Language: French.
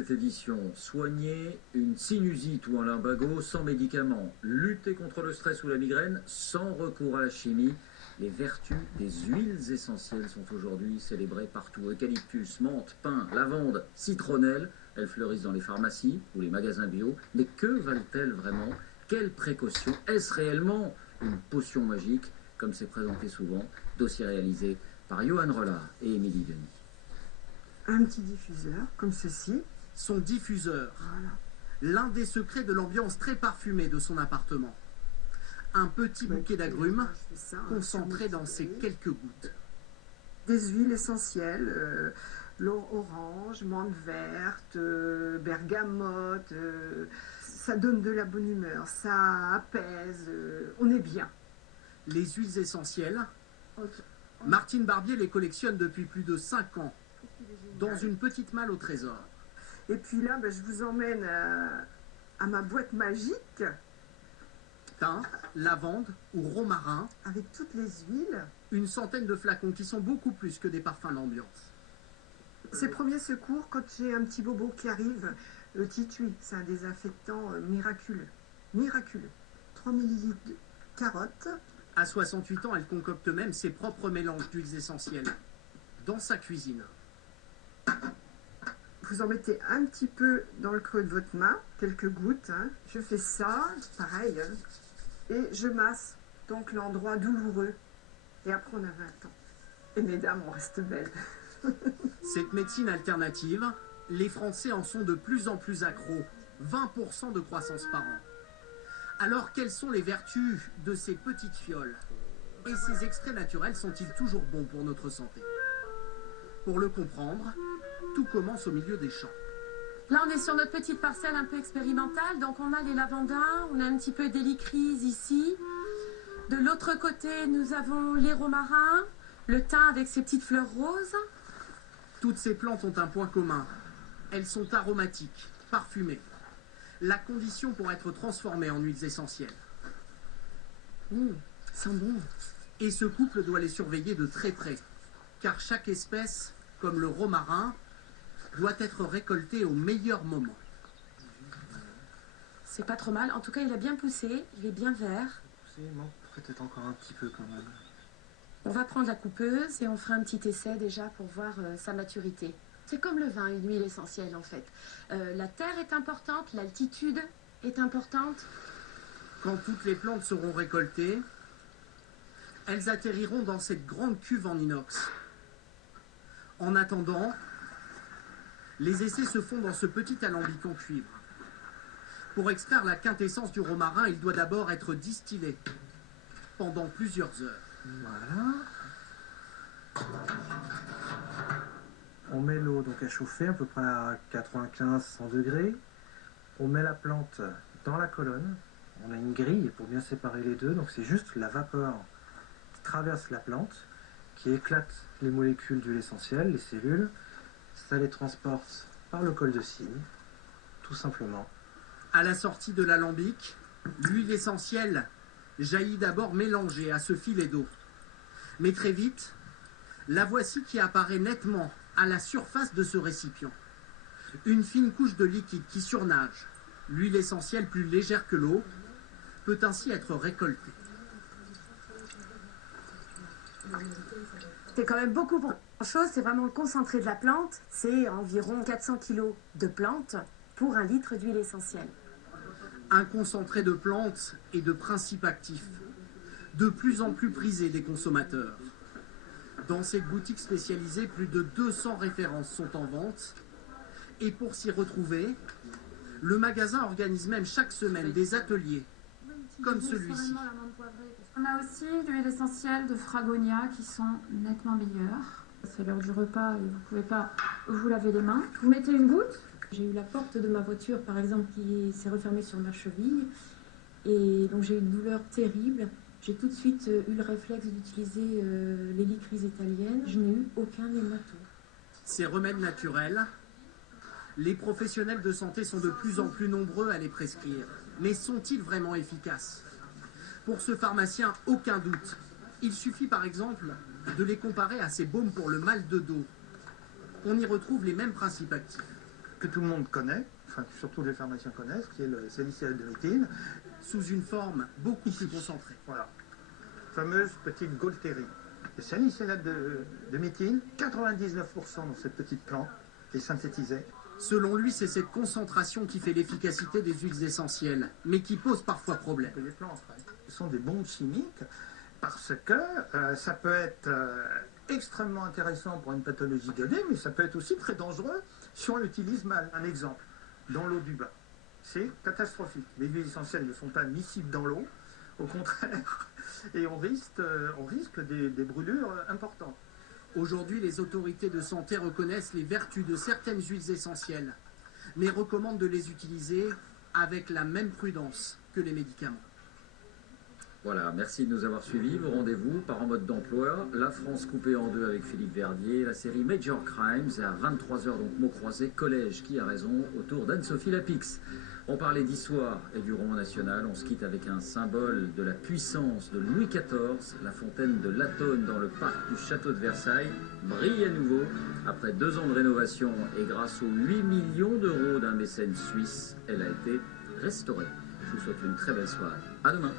Cette édition, soigner une sinusite ou un lumbago sans médicaments, lutter contre le stress ou la migraine sans recours à la chimie. Les vertus des huiles essentielles sont aujourd'hui célébrées partout. Eucalyptus, menthe, pin, lavande, citronnelle, elles fleurissent dans les pharmacies ou les magasins bio. Mais que valent-elles vraiment? Quelles précautions? Est-ce réellement une potion magique, comme c'est présenté souvent? Dossier réalisé par Johan Rollard et Émilie Denis. Un petit diffuseur, comme ceci. Son diffuseur, Voilà. l'un des secrets de l'ambiance très parfumée de son appartement. Un petit bouquet d'agrumes concentré dans ces quelques gouttes. Des huiles essentielles, orange, menthe verte, bergamote, ça donne de la bonne humeur, ça apaise, on est bien. Les huiles essentielles, Martine Barbier les collectionne depuis plus de 5 ans, dans une petite malle au trésor. Et puis là, je vous emmène à ma boîte magique. Thym, lavande ou romarin. Avec toutes les huiles. Une centaine de flacons qui sont beaucoup plus que des parfums d'ambiance. C'est premier secours quand j'ai un petit bobo qui arrive. Le titui, c'est un désinfectant miraculeux. Miraculeux. 3 ml de carottes. À 68 ans, elle concocte même ses propres mélanges d'huiles essentielles dans sa cuisine. Vous en mettez un petit peu dans le creux de votre main, quelques gouttes. Je fais ça, pareil, et je masse donc l'endroit douloureux. Et après, on a 20 ans. Et mesdames, on reste belles. Cette médecine alternative, les Français en sont de plus en plus accros. 20% de croissance par an. Alors, quelles sont les vertus de ces petites fioles? Et ces extraits naturels sont-ils toujours bons pour notre santé? Pour le comprendre, tout commence au milieu des champs. Là, on est sur notre petite parcelle un peu expérimentale. Donc, on a les lavandins, on a un petit peu d'hélicryse ici. De l'autre côté, nous avons les romarins, le thym avec ses petites fleurs roses. Toutes ces plantes ont un point commun. Elles sont aromatiques, parfumées. La condition pour être transformées en huiles essentielles. Sent bon. Et ce couple doit les surveiller de très près. Car chaque espèce, comme le romarin, doit être récolté au meilleur moment. C'est pas trop mal. En tout cas, il a bien poussé. Il est bien vert. Non, peut-être encore un petit peu quand même. On va prendre la coupeuse et on fera un petit essai déjà pour voir sa maturité. C'est comme le vin, une huile essentielle en fait. La terre est importante, l'altitude est importante. Quand toutes les plantes seront récoltées, elles atterriront dans cette grande cuve en inox. En attendant, les essais se font dans ce petit alambic en cuivre. Pour extraire la quintessence du romarin, il doit d'abord être distillé pendant plusieurs heures. Voilà. On met l'eau donc à chauffer à peu près à 95-100 degrés. On met la plante dans la colonne. On a une grille pour bien séparer les deux. Donc c'est juste la vapeur qui traverse la plante, qui éclate les molécules d'huile essentielle, les cellules. Ça les transporte par le col de cygne, tout simplement. À la sortie de l'alambic, l'huile essentielle jaillit d'abord mélangée à ce filet d'eau. Mais très vite, la voici qui apparaît nettement à la surface de ce récipient. Une fine couche de liquide qui surnage. L'huile essentielle plus légère que l'eau peut ainsi être récoltée. C'est quand même beaucoup pour chose. C'est vraiment le concentré de la plante. C'est environ 400 kg de plantes pour 1 litre d'huile essentielle. Un concentré de plantes et de principes actifs, de plus en plus prisé des consommateurs. Dans cette boutique spécialisée, plus de 200 références sont en vente. Et pour s'y retrouver, le magasin organise même chaque semaine des ateliers comme celui-ci. On a aussi l'huile essentielle de Fragonia qui sont nettement meilleures. C'est l'heure du repas et vous ne pouvez pas vous laver les mains. Vous mettez une goutte. J'ai eu la porte de ma voiture, par exemple, qui s'est refermée sur ma cheville. Et donc j'ai eu une douleur terrible. J'ai tout de suite eu le réflexe d'utiliser l'hélicryse italienne. Je n'ai eu aucun hématome. Ces remèdes naturels, les professionnels de santé sont de plus en plus nombreux à les prescrire. Mais sont-ils vraiment efficaces? Pour ce pharmacien, aucun doute. Il suffit par exemple de les comparer à ces baumes pour le mal de dos. On y retrouve les mêmes principes actifs. que tout le monde connaît, enfin surtout les pharmaciens connaissent, qui est le salicylate de méthyle. Sous une forme beaucoup plus concentrée. Voilà, fameuse petite Gaultérie. Le salicylate de méthyle, 99% dans cette petite plante est synthétisé. Selon lui, c'est cette concentration qui fait l'efficacité des huiles essentielles, mais qui pose parfois problème. Les plantes, ce sont des bombes chimiques parce que ça peut être extrêmement intéressant pour une pathologie donnée, mais ça peut être aussi très dangereux si on l'utilise mal. Un exemple, dans l'eau du bain, c'est catastrophique. Les huiles essentielles ne sont pas miscibles dans l'eau, au contraire, et on risque des brûlures importantes. Aujourd'hui, les autorités de santé reconnaissent les vertus de certaines huiles essentielles, mais recommandent de les utiliser avec la même prudence que les médicaments. Voilà, merci de nous avoir suivis. Vos rendez-vous par En mode d'emploi, La France coupée en deux avec Philippe Verdier, la série Major Crimes, et à 23h, donc mots croisés, Collège qui a raison, autour d'Anne-Sophie Lapix. On parlait d'histoire et du roman national. On se quitte avec un symbole de la puissance de Louis XIV. La fontaine de Latonne dans le parc du château de Versailles brille à nouveau. Après 2 ans de rénovation et grâce aux 8 millions d'euros d'un mécène suisse, elle a été restaurée. Je vous souhaite une très belle soirée. À demain.